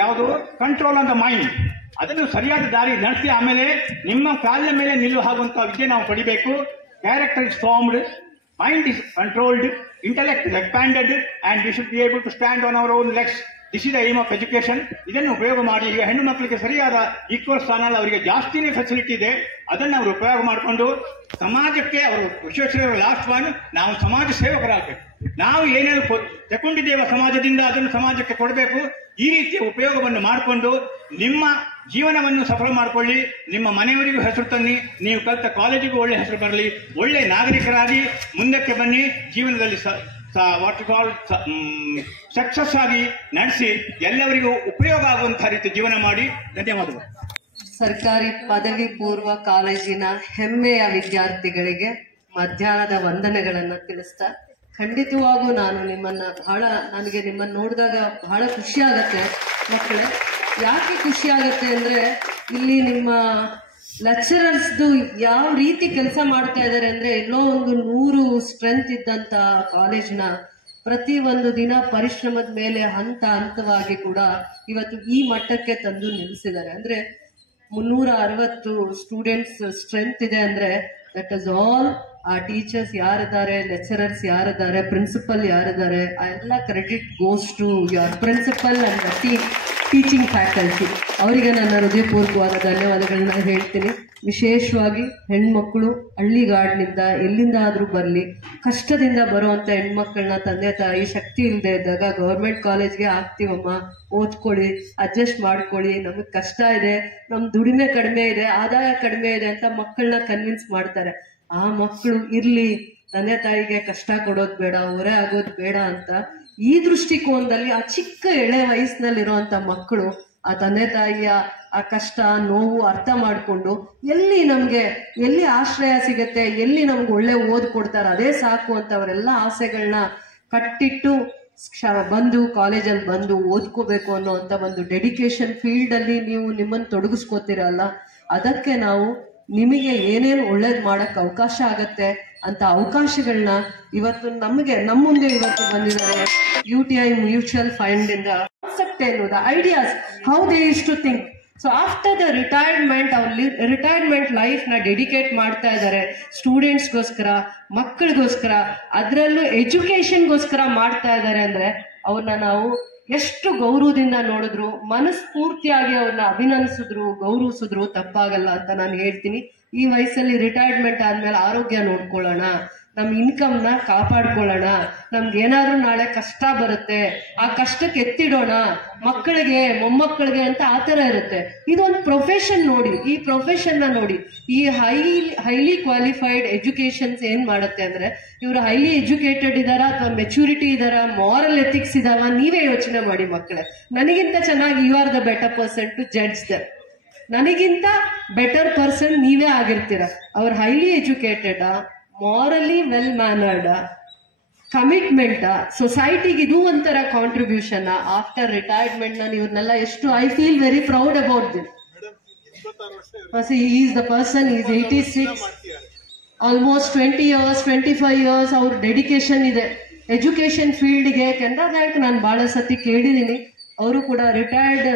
ಯಾವುದು, ಕಂಟ್ರೋಲ್ ಆನ್ ದ ಮೈಂಡ್. ಅದನ್ನು ಸರಿಯಾದ ದಾರಿ ನಡೆಸಿ ಆಮೇಲೆ ನಿಮ್ಮ ಕಾಲಿನ ಮೇಲೆ ನಿಲ್ಲುವ ಹಾಗುವಂತಹ ವಿದ್ಯೆ ನಾವು ಪಡಿಬೇಕು. Character is formed, mind is controlled, intellect is expanded and we should be able to stand on our own legs. This is the aim of education. ಇದನ್ನು ಉಪಯೋಗ ಮಾಡಿ ಈಗ ಹೆಣ್ಣು ಮಕ್ಕಳಿಗೆ ಸರಿಯಾದ ಈಕ್ವಲ್ ಸ್ಥಾನ, ಅವರಿಗೆ ಜಾಸ್ತಿನೇ ಫೆಸಿಲಿಟಿ ಇದೆ. ಅದನ್ನು ಅವರು ಉಪಯೋಗ ಮಾಡಿಕೊಂಡು ಸಮಾಜಕ್ಕೆ, ಅವರು ವಿಶ್ವೇಶ್ವರಯ್ಯ ಲಾಸ್ಟ್ ಒನ್, ನಾವು ಸಮಾಜ ಸೇವಕರಾಗಬೇಕು. ನಾವು ಏನೇನು ತಗೊಂಡಿದ್ದೇವೆ ಸಮಾಜದಿಂದ ಅದನ್ನು ಸಮಾಜಕ್ಕೆ ಕೊಡಬೇಕು. ಈ ರೀತಿಯ ಉಪಯೋಗವನ್ನು ಮಾಡಿಕೊಂಡು ನಿಮ್ಮ ಜೀವನವನ್ನು ಸಫಲ ಮಾಡಿಕೊಳ್ಳಿ. ನಿಮ್ಮ ಮನೆಯವರಿಗೂ ಹೆಸರು ತನ್ನಿ, ನೀವು ಕಲಿತ ಕಾಲೇಜಿಗೂ ಒಳ್ಳೆ ಹೆಸರು ಬರಲಿ, ಒಳ್ಳೆ ನಾಗರಿಕರಾಗಿ ಮುಂದಕ್ಕೆ ಬನ್ನಿ. ಜೀವನದಲ್ಲಿ ಸಕ್ಸಸ್ ಆಗಿ ನಡೆಸಿ ಎಲ್ಲವರಿಗೂ ಉಪಯೋಗ ಆಗುವಂತಹ ರೀತಿ ಜೀವನ ಮಾಡಿ. ಧನ್ಯವಾದಗಳು. ಸರ್ಕಾರಿ ಪದವಿ ಪೂರ್ವ ಕಾಲೇಜಿನ ಹೆಮ್ಮೆಯ ವಿದ್ಯಾರ್ಥಿಗಳಿಗೆ ಮಧ್ಯಾಹ್ನದ ವಂದನೆಗಳನ್ನು ತಿಳಿಸ್ತಾ, ಖಂಡಿತವಾಗೂ ನನಗೆ ನಿಮ್ಮನ್ನ ನೋಡಿದಾಗ ಬಹಳ ಖುಷಿ ಆಗತ್ತೆ ಮಕ್ಕಳೇ. ಯಾಕೆ ಖುಷಿ ಆಗತ್ತೆ ಅಂದ್ರೆ, ಇಲ್ಲಿ ನಿಮ್ಮ ಲೆಕ್ಚರರ್ಸ್ದು ಯಾವ ರೀತಿ ಕೆಲಸ ಮಾಡ್ತಾ ಇದ್ದಾರೆ ಅಂದ್ರೆ, ಎಲ್ಲೋ ಒಂದು 100 ಸ್ಟ್ರೆಂತ್ ಇದ್ದಂತ ಕಾಲೇಜ್ನ ಪ್ರತಿ ಒಂದು ದಿನ ಪರಿಶ್ರಮದ ಮೇಲೆ ಹಂತವಾಗಿ ಕೂಡ ಇವತ್ತು ಈ ಮಟ್ಟಕ್ಕೆ ತಂದು ನಿಲ್ಲಿಸಿದ್ದಾರೆ. ಅಂದ್ರೆ 360 ಸ್ಟೂಡೆಂಟ್ಸ್ ಸ್ಟ್ರೆಂತ್ ಇದೆ ಅಂದ್ರೆ ದಟ್ ಇಸ್ ಆಲ್ ಆ ಟೀಚರ್ಸ್ ಯಾರಿದ್ದಾರೆ, ಲೆಕ್ಚರರ್ಸ್ ಯಾರಿದ್ದಾರೆ, ಪ್ರಿನ್ಸಿಪಲ್ ಯಾರಿದ್ದಾರೆ, ಆ ಎಲ್ಲ credit goes to your principal and teaching faculty. ಅವರಿಗೆ ನನ್ನ ಹೃದಯಪೂರ್ವಕವಾದ ಧನ್ಯವಾದಗಳನ್ನ ಹೇಳ್ತೀನಿ. ವಿಶೇಷವಾಗಿ ಹೆಣ್ಮಕ್ಳು ಹಳ್ಳಿಗಾಡಿನಿಂದ ಎಲ್ಲಿಂದಾದ್ರೂ ಬರಲಿ, ಕಷ್ಟದಿಂದ ಬರುವಂತ ಹೆಣ್ಮಕ್ಳನ್ನ ತಂದೆ ತಾಯಿ ಶಕ್ತಿ ಇಲ್ಲದೆ ಇದ್ದಾಗ ಗೌರ್ಮೆಂಟ್ ಕಾಲೇಜ್ಗೆ ಹಾಕ್ತೀವಮ್ಮ, ಓದ್ಕೊಳ್ಳಿ, ಅಡ್ಜಸ್ಟ್ ಮಾಡ್ಕೊಳ್ಳಿ, ನಮಗೆ ಕಷ್ಟ ಇದೆ, ನಮ್ ದುಡಿಮೆ ಕಡಿಮೆ ಇದೆ, ಆದಾಯ ಕಡಿಮೆ ಇದೆ ಅಂತ ಮಕ್ಕಳನ್ನ ಕನ್ವಿನ್ಸ್ ಮಾಡ್ತಾರೆ. ಆ ಮಕ್ಕಳು ಇರ್ಲಿ, ತಂದೆ ತಾಯಿಗೆ ಕಷ್ಟ ಕೊಡೋದು ಬೇಡ, ಹೊರೆ ಆಗೋದು ಬೇಡ ಅಂತ ಈ ದೃಷ್ಟಿಕೋನದಲ್ಲಿ ಆ ಚಿಕ್ಕ ಎಳೆ ವಯಸ್ಸಿನಲ್ಲಿರುವಂತ ಮಕ್ಕಳು ಆ ತಂದೆ ತಾಯಿಯ ಆ ಕಷ್ಟ ನೋವು ಅರ್ಥ ಮಾಡಿಕೊಂಡು ಎಲ್ಲಿ ಆಶ್ರಯ ಸಿಗತ್ತೆ, ಎಲ್ಲಿ ನಮ್ಗೆ ಒಳ್ಳೆ ಓದ್ ಕೊಡ್ತಾರೆ ಅದೇ ಸಾಕು ಅಂತ ಅವರೆಲ್ಲ ಆಸೆಗಳನ್ನ ಕಟ್ಟಿಟ್ಟು ಬಂದು ಕಾಲೇಜಲ್ಲಿ ಬಂದು ಓದ್ಕೋಬೇಕು ಅನ್ನೋಂಥ ಒಂದು ಡೆಡಿಕೇಶನ್ ಫೀಲ್ಡಲ್ಲಿ ನೀವು ನಿಮ್ಮನ್ನು ತೊಡಗಿಸ್ಕೋತೀರಲ್ಲ, ಅದಕ್ಕೆ ನಾವು ನಿಮಗೆ ಏನೇನು ಒಳ್ಳೇದು ಮಾಡಕ್ಕೆ ಅವಕಾಶ ಆಗತ್ತೆ ಅಂತ ಅವಕಾಶಗಳನ್ನ ಇವತ್ತು ನಮ್ಮ ಮುಂದೆ ಇವತ್ತು ಬಂದಿದ್ದಾರೆ. UTI ಮ್ಯೂಚುವಲ್ ಫಂಡ್ ಇಂದ ಕಾನ್ಸೆಪ್ಟ್ ಏನು, the ideas, how they use to think, so after the retirement ಅವ್ರ ರಿಟೈರ್ಮೆಂಟ್ ಲೈಫ್ನ ಡೆಡಿಕೇಟ್ ಮಾಡ್ತಾ ಇದ್ದಾರೆ ಸ್ಟೂಡೆಂಟ್ಸ್ಗೋಸ್ಕರ, ಮಕ್ಕಳಿಗೋಸ್ಕರ, ಅದರಲ್ಲೂ ಎಜುಕೇಶನ್ಗೋಸ್ಕರ ಮಾಡ್ತಾ ಇದ್ದಾರೆ ಅಂದರೆ ಅವ್ರನ್ನ ನಾವು ಎಷ್ಟು ಗೌರವದಿಂದ ನೋಡಿದ್ರು, ಮನಸ್ಫೂರ್ತಿಯಾಗಿ ಅವ್ರನ್ನ ಅಭಿನಂದಿಸಿದ್ರು, ಗೌರವಿಸಿದ್ರು ತಪ್ಪಾಗಲ್ಲ ಅಂತ ನಾನು ಹೇಳ್ತೀನಿ. ಈ ವಯಸ್ಸಲ್ಲಿ ರಿಟೈರ್ಮೆಂಟ್ ಆದ್ಮೇಲೆ ಆರೋಗ್ಯ ನೋಡ್ಕೊಳ್ಳೋಣ, ನಮ್ಮ ಇನ್ಕಮ್ನ ಕಾಪಾಡ್ಕೊಳ್ಳೋಣ, ನಮ್ಗೆ ಏನಾದ್ರು ನಾಳೆ ಕಷ್ಟ ಬರುತ್ತೆ, ಆ ಕಷ್ಟಕ್ಕೆ ಎತ್ತಿಡೋಣ, ಮಕ್ಕಳಿಗೆ ಮೊಮ್ಮಕ್ಕಳಿಗೆ ಅಂತ ಆ ಥರ ಇರುತ್ತೆ. ಇದೊಂದು ಪ್ರೊಫೆಷನ್ ನೋಡಿ, ಈ ಪ್ರೊಫೆಷನ್ನ ನೋಡಿ. ಈ ಹೈಲಿ ಕ್ವಾಲಿಫೈಡ್ ಎಜುಕೇಶನ್ಸ್ ಏನ್ ಮಾಡುತ್ತೆ ಅಂದ್ರೆ, ಇವರು ಹೈಲಿ ಎಜುಕೇಟೆಡ್ ಇದಾರಾ ಅಥವಾ ಮೆಚುರಿಟಿ ಇದಾರಾ, ಮಾರಲ್ ಎಥಿಕ್ಸ್ ಇದಾವ, ನೀವೇ ಯೋಚನೆ ಮಾಡಿ ಮಕ್ಕಳೇ. ನನಗಿಂತ ಚೆನ್ನಾಗಿ you are the better person to judge them. ನನಗಿಂತ ಬೆಟರ್ ಪರ್ಸನ್ ನೀವೇ ಆಗಿರ್ತೀರ. ಅವ್ರು highly educated, morally well mannered, commitment, ಸೊಸೈಟಿಗೆ ಇದು ಒಂಥರ ಕಾಂಟ್ರಿಬ್ಯೂಷನ್. ಆಫ್ಟರ್ ರಿಟೈರ್ಮೆಂಟ್ ನಾನು ಇವ್ರನ್ನೆಲ್ಲ ಎಷ್ಟು I feel very proud about this. He is the person, he is 86, almost 20 years, 25 years ಅವ್ರ ಡೆಡಿಕೇಶನ್ ಇದೆ ಎಜುಕೇಶನ್ ಫೀಲ್ಡ್ಗೆ. ಕೆನರಾ ಬ್ಯಾಂಕ್ ನಾನು ಬಹಳ ಸತಿ ಕೇಳಿದ್ದೀನಿ, ಅವರು ಕೂಡ ರಿಟೈರ್ಡ್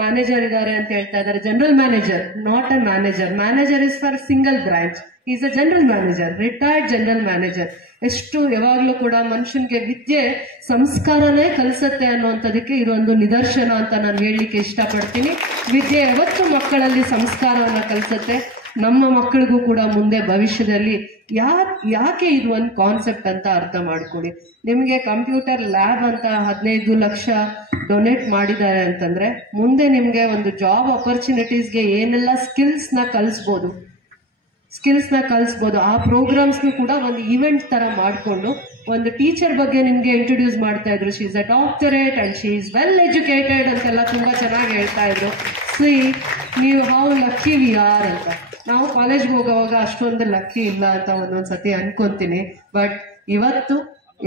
ಮ್ಯಾನೇಜರ್ ಇದ್ದಾರೆ ಅಂತ ಹೇಳ್ತಾ ಇದ್ದಾರೆ. General manager, not a manager. Manager is for single branch, is a general manager, retired general manager. ಎಷ್ಟು ಯಾವಾಗಲೂ ಕೂಡ ಮನುಷ್ಯನ್ಗೆ ವಿದ್ಯೆ ಸಂಸ್ಕಾರನೇ ಕಲಿಸತ್ತೆ ಅನ್ನುವಂಥದಕ್ಕೆ ಇದೊಂದು ನಿದರ್ಶನ ಅಂತ ನಾನು ಹೇಳಲಿಕ್ಕೆ ಇಷ್ಟಪಡ್ತೀನಿ. ವಿದ್ಯೆ ಯಾವತ್ತು ಮಕ್ಕಳಲ್ಲಿ ಸಂಸ್ಕಾರವನ್ನು ಕಲಿಸತ್ತೆ. ನಮ್ಮ ಮಕ್ಕಳಿಗೂ ಕೂಡ ಮುಂದೆ ಭವಿಷ್ಯದಲ್ಲಿ ಯಾಕೆ ಇದು ಒಂದು ಕಾನ್ಸೆಪ್ಟ್ ಅಂತ ಅರ್ಥ ಮಾಡ್ಕೊಳ್ಳಿ. ನಿಮಗೆ ಕಂಪ್ಯೂಟರ್ ಲ್ಯಾಬ್ ಅಂತ 15 ಲಕ್ಷ ಡೊನೇಟ್ ಮಾಡಿದ್ದಾರೆ ಅಂತಂದ್ರೆ, ಮುಂದೆ ನಿಮಗೆ ಒಂದು ಜಾಬ್ ಆಪರ್ಚುನಿಟೀಸ್ಗೆ ಏನೆಲ್ಲ ಸ್ಕಿಲ್ಸ್ನ ಕಲಿಸ್ಬೋದು, ಆ ಪ್ರೋಗ್ರಾಮ್ಸ್ನು ಕೂಡ ಒಂದು ಈವೆಂಟ್ ತರ ಮಾಡಿಕೊಂಡು ಒಂದು ಟೀಚರ್ ಬಗ್ಗೆ ನಿಮ್ಗೆ ಇಂಟ್ರೊಡ್ಯೂಸ್ ಮಾಡ್ತಾ ಇದ್ರು. She is a doctorate and she is well educated ಅಂತೆಲ್ಲ ತುಂಬಾ ಚೆನ್ನಾಗಿ ಹೇಳ್ತಾ ಇದ್ರು. ಸಿ ನೀವು ಹೌ ಲಕ್ಕಿ ವಿ ಆರ್ ಅಂತ. ನಾವು ಕಾಲೇಜ್ಗೆ ಹೋಗೋವಾಗ ಅಷ್ಟೊಂದು ಲಕ್ಕಿ ಇಲ್ಲ ಅಂತ ಒಂದೊಂದ್ಸತಿ ಅನ್ಕೊಂತೀನಿ. ಬಟ್ ಇವತ್ತು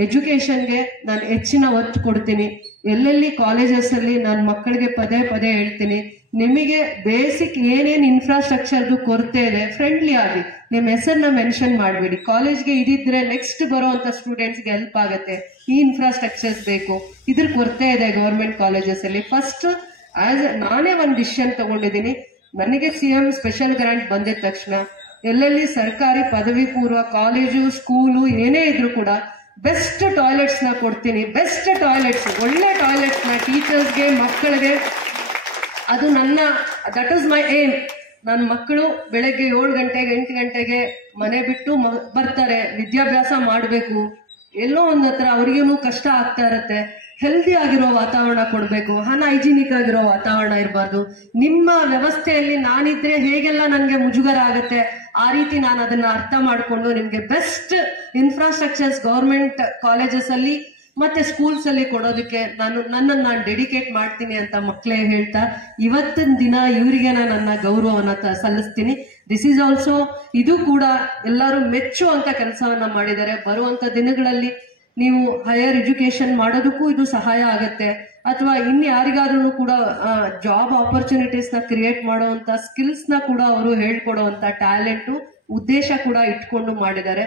ಎಜುಕೇಶನ್ಗೆ ನಾನು ಹೆಚ್ಚಿನ ಒತ್ತು ಕೊಡ್ತೀನಿ. ಎಲ್ಲೆಲ್ಲಿ ಕಾಲೇಜಸ್ ಅಲ್ಲಿ ನಾನು ಮಕ್ಕಳಿಗೆ ಪದೇ ಪದೇ ಹೇಳ್ತೀನಿ, ನಿಮಗೆ ಬೇಸಿಕ್ ಏನೇನು ಇನ್ಫ್ರಾಸ್ಟ್ರಕ್ಚರ್ದು ಕೊರತೆ ಇದೆ ಫ್ರೆಂಡ್ಲಿ ಆಗಿ ನಿಮ್ಮ ಹೆಸರನ್ನ ಮೆನ್ಷನ್ ಮಾಡಬೇಡಿ. ಕಾಲೇಜ್ಗೆ ಇದಿದ್ರೆ ನೆಕ್ಸ್ಟ್ ಬರೋಂಥ ಸ್ಟೂಡೆಂಟ್ಸ್ಗೆ ಹೆಲ್ಪ್ ಆಗುತ್ತೆ. ಈ ಇನ್ಫ್ರಾಸ್ಟ್ರಕ್ಚರ್ಸ್ ಬೇಕು, ಇದ್ರ ಕೊರತೆ ಇದೆ ಗೌರ್ಮೆಂಟ್ ಕಾಲೇಜಸ್ ಅಲ್ಲಿ. ಫಸ್ಟ್ ನಾನೇ ಒಂದು ಡಿಸಿಷನ್ ತಗೊಂಡಿದ್ದೀನಿ. ನನಗೆ CM ಸ್ಪೆಷಲ್ ಗ್ರಾಂಟ್ ಬಂದಿದ ತಕ್ಷಣ ಎಲ್ಲೆಲ್ಲಿ ಸರ್ಕಾರಿ ಪದವಿ ಪೂರ್ವ ಕಾಲೇಜು ಸ್ಕೂಲು ಏನೇ ಇದ್ರು ಕೂಡ ಬೆಸ್ಟ್ ಟಾಯ್ಲೆಟ್ಸ್ನ ಕೊಡ್ತೀನಿ. ಬೆಸ್ಟ್ ಟಾಯ್ಲೆಟ್ಸ್, ಒಳ್ಳೆ ಟಾಯ್ಲೆಟ್ಸ್ನ ಟೀಚರ್ಸ್ಗೆ, ಮಕ್ಕಳಿಗೆ. ಅದು ದಟ್ ಇಸ್ ಮೈ ಏಮ್. ನನ್ನ ಮಕ್ಕಳು ಬೆಳಗ್ಗೆ 7 ಗಂಟೆಗೆ 8 ಗಂಟೆಗೆ ಮನೆ ಬಿಟ್ಟು ಬರ್ತಾರೆ, ವಿದ್ಯಾಭ್ಯಾಸ ಮಾಡಬೇಕು. ಎಲ್ಲೋ ಒಂದು ಹತ್ರ ಅವ್ರಿಗೂ ಕಷ್ಟ ಆಗ್ತಾ ಇರತ್ತೆ. ಹೆಲ್ದಿ ಆಗಿರೋ ವಾತಾವರಣ ಕೊಡಬೇಕು, ಅನ್ಹೈಜಿನಿಕ್ ಆಗಿರೋ ವಾತಾವರಣ ಇರಬಾರ್ದು. ನಿಮ್ಮ ವ್ಯವಸ್ಥೆಯಲ್ಲಿ ನಾನಿದ್ರೆ ಹೇಗೆಲ್ಲ ನನಗೆ ಮುಜುಗರ ಆಗುತ್ತೆ, ಆ ರೀತಿ ನಾನು ಅದನ್ನ ಅರ್ಥ ಮಾಡಿಕೊಂಡು ನಿಮಗೆ ಬೆಸ್ಟ್ ಇನ್ಫ್ರಾಸ್ಟ್ರಕ್ಚರ್ಸ್ ಗೌರ್ಮೆಂಟ್ ಕಾಲೇಜಸ್ ಅಲ್ಲಿ ಮತ್ತೆ ಸ್ಕೂಲ್ಸ್ ಅಲ್ಲಿ ಕೊಡೋದಕ್ಕೆ ನನ್ನನ್ನು ಡೆಡಿಕೇಟ್ ಮಾಡ್ತೀನಿ ಅಂತ ಮಕ್ಕಳೇ ಹೇಳ್ತಾ ಇವತ್ತಿನ ದಿನ ಇವರಿಗೆ ನನ್ನ ಗೌರವವನ್ನು ಸಲ್ಲಿಸ್ತೀನಿ. ದಿಸ್ ಈಸ್ ಆಲ್ಸೋ, ಇದು ಕೂಡ ಎಲ್ಲರೂ ಮೆಚ್ಚುವಂತ ಕೆಲಸವನ್ನ ಮಾಡಿದ್ದಾರೆ. ಬರುವಂತ ದಿನಗಳಲ್ಲಿ ನೀವು ಹೈಯರ್ ಎಜುಕೇಶನ್ ಮಾಡೋದಕ್ಕೂ ಇದು ಸಹಾಯ ಆಗತ್ತೆ. ಅಥವಾ ಇನ್ಯಾರಿಗಾದ್ರೂ ಕೂಡ ಜಾಬ್ ಆಪರ್ಚುನಿಟೀಸ್ನ ಕ್ರಿಯೇಟ್ ಮಾಡುವಂತ ಸ್ಕಿಲ್ಸ್ನ ಕೂಡ ಅವರು ಹೇಳ್ಕೊಡುವಂತ ಟ್ಯಾಲೆಂಟು ಉದ್ದೇಶ ಕೂಡ ಇಟ್ಕೊಂಡು ಮಾಡಿದ್ದಾರೆ.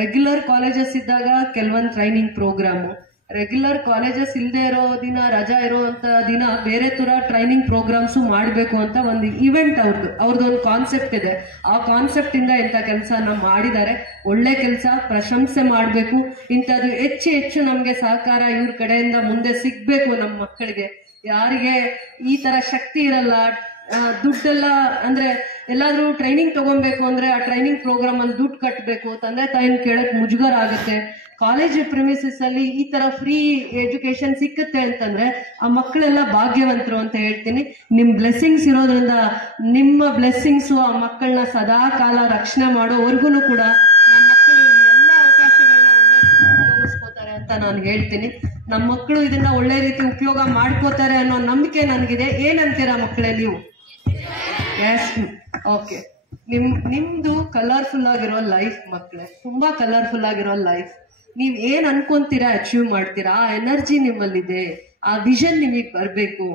ರೆಗ್ಯುಲರ್ ಕಾಲೇಜಸ್ ಇದ್ದಾಗ ಕೆಲವೊಂದು ಟ್ರೈನಿಂಗ್ ಪ್ರೋಗ್ರಾಮು, ರೆಗ್ಯುಲರ್ ಕಾಲೇಜಸ್ ಇಲ್ಲದೆ ಇರೋ ದಿನ, ರಜಾ ಇರೋಂಥ ದಿನ ಬೇರೆ ತರ ಟ್ರೈನಿಂಗ್ ಪ್ರೋಗ್ರಾಮ್ಸು ಮಾಡಬೇಕು ಅಂತ ಒಂದು ಇವೆಂಟ್ ಅವ್ರದ್ದೊಂದು ಕಾನ್ಸೆಪ್ಟ್ ಇದೆ. ಆ ಕಾನ್ಸೆಪ್ಟ್ ಇಂದ ಇಂಥ ಕೆಲಸನ ಮಾಡಿದ್ದಾರೆ. ಒಳ್ಳೆ ಕೆಲಸ, ಪ್ರಶಂಸೆ ಮಾಡಬೇಕು. ಇಂಥದ್ದು ಹೆಚ್ಚು ನಮಗೆ ಸಹಕಾರ ಇವ್ರ ಕಡೆಯಿಂದ ಮುಂದೆ ಸಿಗ್ಬೇಕು. ನಮ್ಮ ಮಕ್ಕಳಿಗೆ ಯಾರಿಗೆ ಈ ತರ ಶಕ್ತಿ ಇರಲ್ಲ, ದುಡ್ಡೆಲ್ಲ ಅಂದ್ರೆ ಎಲ್ಲಾದ್ರೂ ಟ್ರೈನಿಂಗ್ ತಗೊಬೇಕು ಅಂದ್ರೆ ಆ ಟ್ರೈನಿಂಗ್ ಪ್ರೋಗ್ರಾಮ್ ಅಲ್ಲಿ ದುಡ್ಡು ಕಟ್ಟಬೇಕು, ತಂದೆ ತಾಯಿನ ಕೇಳಕ್ ಮುಜುಗರ ಆಗುತ್ತೆ. ಕಾಲೇಜ್ ಪ್ರಿಮಿಸಸ್ ಅಲ್ಲಿ ಈ ತರ ಫ್ರೀ ಎಜುಕೇಶನ್ ಸಿಕ್ಕತ್ತೆ ಅಂತಂದ್ರೆ ಆ ಮಕ್ಕಳೆಲ್ಲ ಭಾಗ್ಯವಂತರು ಅಂತ ಹೇಳ್ತೀನಿ. ನಿಮ್ ಬ್ಲೆಸ್ಸಿಂಗ್ಸ್ ಇರೋದ್ರಿಂದ ನಿಮ್ಮ ಬ್ಲೆಸ್ಸಿಂಗ್ಸು ಆ ಮಕ್ಕಳನ್ನ ಸದಾ ಕಾಲ ರಕ್ಷಣೆ ಮಾಡೋವರೆಗೂ ಕೂಡ ನಮ್ಮ ಮಕ್ಕಳು ಎಲ್ಲ ಅವಕಾಶಗಳನ್ನ ಒಳ್ಳೆ ರೀತಿ ಉಪಯೋಗಿಸ್ಕೋತಾರೆ ಅಂತ ನಾನು ಹೇಳ್ತೀನಿ. ನಮ್ಮ ಮಕ್ಕಳು ಇದನ್ನ ಒಳ್ಳೆ ರೀತಿ ಉಪಯೋಗ ಮಾಡ್ಕೋತಾರೆ ಅನ್ನೋ ನಂಬಿಕೆ ನನಗಿದೆ. ಏನಂತೀರಾ ಮಕ್ಕಳೇ ನೀವು? Yes, okay. ನಿಮ್ದು ಕಲರ್ಫುಲ್ ಆಗಿರೋ ಲೈಫ್ ಮಕ್ಕಳೇ, ತುಂಬಾ ಕಲರ್ಫುಲ್ ಆಗಿರೋ ಲೈಫ್. ನೀವ್ ಏನ್ ಅನ್ಕೊಂತೀರಾ ಅಚೀವ್ ಮಾಡ್ತೀರಾ. ಆ ಎನರ್ಜಿ ನಿಮ್ಮಲ್ಲಿದೆ, ಆ ವಿಷನ್ ನಿಮಗ್ ಬರ್ಬೇಕು.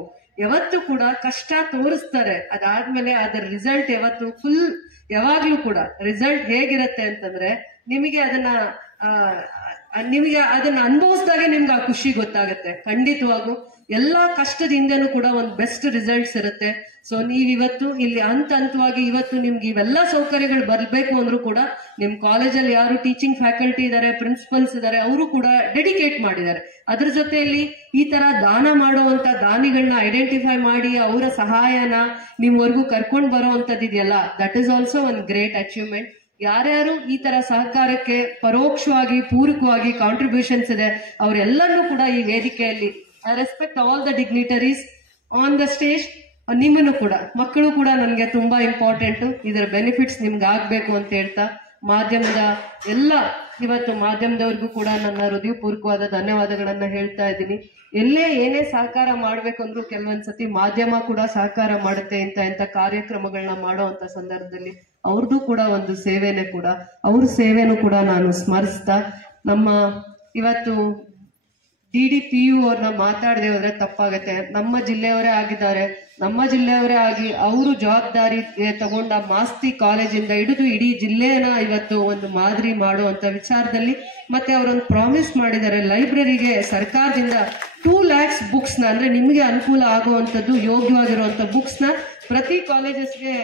ಯಾವತ್ತು ಕೂಡ ಕಷ್ಟ ತೋರಿಸ್ತಾರೆ, ಅದಾದ್ಮೇಲೆ ಅದರ ರಿಸಲ್ಟ್ ಯಾವತ್ತು ಯಾವಾಗ್ಲೂ ಕೂಡ ರಿಸಲ್ಟ್ ಹೇಗಿರತ್ತೆ ಅಂತಂದ್ರೆ ನಿಮಗೆ ಅದನ್ನ ಅನುಭವಿಸಿದಾಗೆ ನಿಮ್ಗೆ ಆ ಖುಷಿ ಗೊತ್ತಾಗತ್ತೆ. ಖಂಡಿತವಾಗೂ ಎಲ್ಲಾ ಕಷ್ಟದ ಹಿಂದೆನೂ ಕೂಡ ಒಂದು ಬೆಸ್ಟ್ ರಿಸಲ್ಟ್ಸ್ ಇರುತ್ತೆ. ಸೊ ನೀವಿವತ್ತು ಇಲ್ಲಿ ಹಂತವಾಗಿ ಇವತ್ತು ನಿಮ್ಗೆ ಇವೆಲ್ಲ ಸೌಕರ್ಯಗಳು ಬರ್ಬೇಕು ಅಂದ್ರೂ ಕೂಡ ನಿಮ್ ಕಾಲೇಜಲ್ಲಿ ಯಾರು ಟೀಚಿಂಗ್ ಫ್ಯಾಕಲ್ಟಿ ಇದಾರೆ, ಪ್ರಿನ್ಸಿಪಲ್ಸ್ ಇದಾರೆ, ಅವರು ಕೂಡ ಡೆಡಿಕೇಟ್ ಮಾಡಿದ್ದಾರೆ. ಅದ್ರ ಜೊತೆಯಲ್ಲಿ ಈ ತರ ದಾನ ಮಾಡುವಂತ ದಾನಿಗಳನ್ನ ಐಡೆಂಟಿಫೈ ಮಾಡಿ ಅವರ ಸಹಾಯನ ನಿಮ್ವರೆಗೂ ಕರ್ಕೊಂಡು ಬರೋವಂಥದ್ದಿದೆಯಲ್ಲ, that is also one great achievement. ಯಾರ್ಯಾರು ಈ ತರ ಸಹಕಾರಕ್ಕೆ ಪರೋಕ್ಷವಾಗಿ ಪೂರಕವಾಗಿ ಕಾಂಟ್ರಿಬ್ಯೂಷನ್ಸ್ ಇದೆ ಅವರೆಲ್ಲರೂ ಕೂಡ ಈ ವೇದಿಕೆಯಲ್ಲಿ I respect all the dignitaries on the stage. ನಿಮ್ಮನ್ನು ಕೂಡ ಮಕ್ಕಳು ಕೂಡ ನನಗೆ ತುಂಬಾ ಇಂಪಾರ್ಟೆಂಟು. ಇದರ ಬೆನಿಫಿಟ್ಸ್ ನಿಮ್ಗೆ ಆಗ್ಬೇಕು ಅಂತ ಹೇಳ್ತಾ ಮಾಧ್ಯಮದ ಎಲ್ಲ ಇವತ್ತು ಮಾಧ್ಯಮದವ್ರಿಗೂ ಕೂಡ ನನ್ನ ಹೃದಯಪೂರ್ವಕವಾದ ಧನ್ಯವಾದಗಳನ್ನ ಹೇಳ್ತಾ ಇದ್ದೀನಿ. ಎಲ್ಲೇ ಏನೇ ಸಹಕಾರ ಮಾಡ್ಬೇಕಂದ್ರೂ ಕೆಲವೊಂದ್ಸತಿ ಮಾಧ್ಯಮ ಕೂಡ ಸಹಕಾರ ಮಾಡುತ್ತೆ. ಇಂಥ ಕಾರ್ಯಕ್ರಮಗಳನ್ನ ಮಾಡುವಂತ ಸಂದರ್ಭದಲ್ಲಿ ಅವ್ರದ್ದು ಕೂಡ ಒಂದು ಸೇವೆನೇ ಕೂಡ, ಅವ್ರ ಸೇವೆನೂ ಕೂಡ ನಾನು ಸ್ಮರಿಸ್ತಾ ನಮ್ಮ ಇವತ್ತು DDPU ಅವ್ರನ್ನ ಮಾತಾಡದೆ ಹೋದ್ರೆ ತಪ್ಪಾಗತ್ತೆ. ನಮ್ಮ ಜಿಲ್ಲೆಯವರೇ ಆಗಿದ್ದಾರೆ, ನಮ್ಮ ಜಿಲ್ಲೆಯವರೇ ಆಗಿ ಅವರು ಜವಾಬ್ದಾರಿ ತಗೊಂಡ ಮಾಸ್ತಿ ಕಾಲೇಜಿಂದ ಹಿಡಿದು ಇಡೀ ಜಿಲ್ಲೆಯನ್ನ ಇವತ್ತು ಒಂದು ಮಾದರಿ ಮಾಡುವಂತ ವಿಚಾರದಲ್ಲಿ ಮತ್ತೆ ಅವರೊಂದು ಪ್ರಾಮಿಸ್ ಮಾಡಿದ್ದಾರೆ, ಲೈಬ್ರರಿಗೆ ಸರ್ಕಾರದಿಂದ 2 lakhs ಬುಕ್ಸ್ ನ ಅಂದ್ರೆ ನಿಮಗೆ ಅನುಕೂಲ ಆಗುವಂತದ್ದು ಯೋಗ್ಯವಾಗಿರುವಂತ ಬುಕ್ಸ್ ನ ಪ್ರತಿ ಕಾಲೇಜಸ್ಗೆ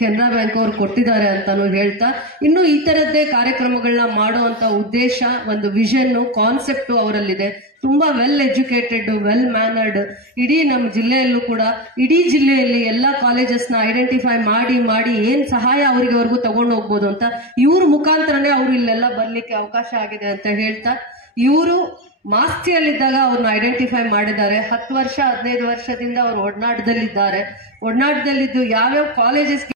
ಕೆನರಾ ಬ್ಯಾಂಕ್ ಅವರು ಕೊಟ್ಟಿದ್ದಾರೆ ಅಂತಾನು ಹೇಳ್ತಾ, ಇನ್ನು ಈ ತರದ್ದೇ ಕಾರ್ಯಕ್ರಮಗಳನ್ನ ಮಾಡುವಂತ ಉದ್ದೇಶ, ಒಂದು ವಿಷನ್, ಕಾನ್ಸೆಪ್ಟ್ ಅವರಲ್ಲಿದೆ. ತುಂಬಾ ವೆಲ್ ಎಜುಕೇಟೆಡ್, ವೆಲ್ ಮ್ಯಾನರ್ಡ್, ಇಡೀ ನಮ್ಮ ಜಿಲ್ಲೆಯಲ್ಲೂ ಕೂಡ ಇಡೀ ಜಿಲ್ಲೆಯಲ್ಲಿ ಎಲ್ಲಾ ಕಾಲೇಜಸ್ನ ಐಡೆಂಟಿಫೈ ಮಾಡಿ ಏನ್ ಸಹಾಯ ಅವರಿಗೆವರೆಗೂ ತಗೊಂಡು ಹೋಗ್ಬೋದು ಅಂತ ಇವ್ರ ಮುಖಾಂತರನೇ ಅವ್ರು ಇಲ್ಲೆಲ್ಲ ಬರ್ಲಿಕ್ಕೆ ಅವಕಾಶ ಆಗಿದೆ ಅಂತ ಹೇಳ್ತಾ, ಇವರು ಮಾಸ್ತಿಯಲ್ಲಿದ್ದಾಗ ಅವ್ರನ್ನ ಐಡೆಂಟಿಫೈ ಮಾಡಿದ್ದಾರೆ. 10 ವರ್ಷ 15 ವರ್ಷದಿಂದ ಅವ್ರು ಒಡನಾಟದಲ್ಲಿದ್ದಾರೆ. ಒಡನಾಟದಲ್ಲಿದ್ದು ಯಾವ್ಯಾವ ಕಾಲೇಜಸ್